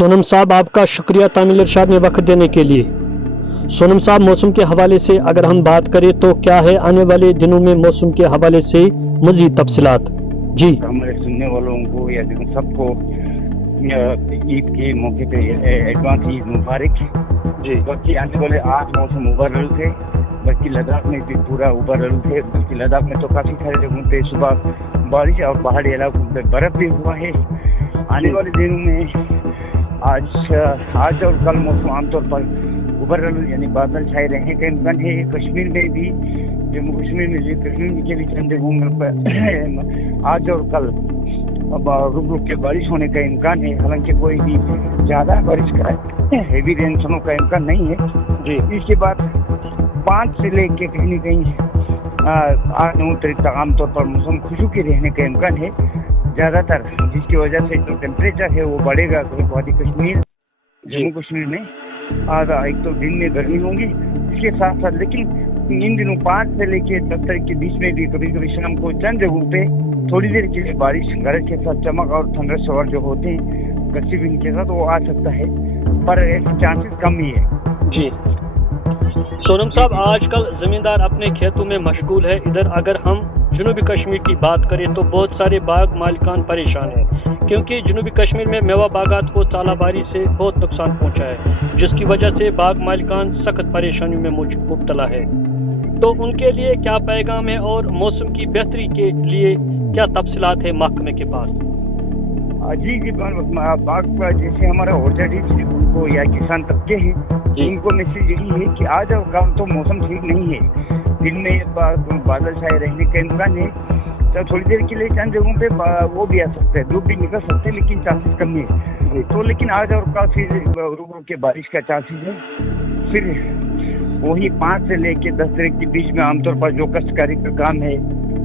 सोनम साहब, आपका शुक्रिया तामिल इरशाद में वक्त देने के लिए। सोनम साहब, मौसम के हवाले से अगर हम बात करें तो क्या है आने वाले दिनों में मौसम के हवाले से मजीद तफसीलात? जी, हमारे सुनने वालों को या सबको ईद के मौके पे एडवांस ईद मुबारक जी। बल्कि आने वाले आज मौसम उबरल थे, बल्कि लद्दाख में भी पूरा उबरल थे। बल्कि लद्दाख में तो काफ़ी सारे जगहों पे सुबह बारिश और पहाड़ी इलाकों पे बर्फ़ भी हुआ है। आने वाले दिनों में आज और कल मौसम आमतौर पर उबरल यानी बादल छाए रहने का इम्कान है। कश्मीर में भी, जम्मू कश्मीर में कश्मीर के भी चंद जगहों पर आज और कल रुक रुक के बारिश होने का इम्कान है। हालांकि कोई भी ज़्यादा बारिश का हेवी रेनफॉल का इम्कान नहीं है जी। इसके बाद 5 से लेके कहीं न कहीं 8-9 तारीख तक आमतौर पर मौसम खुशकी रहने का इम्कान है ज़्यादातर, जिसकी वजह से जो टेम्परेचर है वो बढ़ेगा। वादी कश्मीर, जम्मू कश्मीर में एक तो दिन में गर्मी होगी, इसके साथ साथ लेकिन इन दिनों 5 से लेके 10 तारीख के बीच में भी कभी कभी शाम को चंद जगहों पे थोड़ी देर के लिए बारिश गरज के साथ चमक और थंडर शॉवर जो होते हैं गस्ती विंड के साथ वो आ सकता है, पर ऐसे चांसेस कम ही है जी। सोनम साहब, आजकल जमींदार अपने खेतों में मशगूल है। इधर अगर हम जनूबी कश्मीर की बात करें तो बहुत सारे बाग मालिकान परेशान हैं, क्योंकि जनूबी कश्मीर में मेवा बागात को तालाबारी से बहुत नुकसान पहुंचा है, जिसकी वजह से बाग मालिकान सख्त परेशानियों में मुब्तला है। तो उनके लिए क्या पैगाम है और मौसम की बेहतरी के लिए क्या तफसीलात है महकमे के पास? जी जी, बाग जैसे हमारा ऑर्चर्डिस्ट उनको या किसान तबके हैं, उनको मैसेज यही है कि आज और कल तो मौसम ठीक नहीं है। दिन में बादल छाए रहने का इम्कान है, तो थोड़ी देर के लिए चंद जगहों पे वो भी आ सकते हैं, धूप भी निकल सकते हैं, लेकिन चांसेस कम है। तो लेकिन आज और कल फिर रुक रुक के बारिश का चांसेस है। फिर वही 5 से लेके 10 तारीख के बीच में आमतौर पर जो कष्टकारी का काम है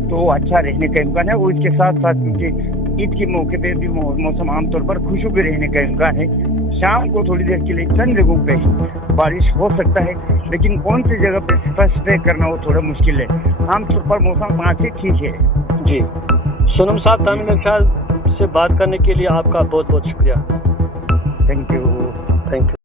तो वो अच्छा रहने का इम्कान है। वो इसके साथ साथ क्योंकि ईद के मौके पे भी मौसम आमतौर पर खुशकी रहने का इम्कान है। शाम को थोड़ी देर के लिए चंद जगहों पे बारिश हो सकता है, लेकिन कौन सी जगह पे स्पेसिफाई करना वो थोड़ा मुश्किल है। आमतौर पर मौसम आज से ठीक है जी। सोनम साहब, तामिल इरशाद से बात करने के लिए आपका बहुत बहुत शुक्रिया। Thank you.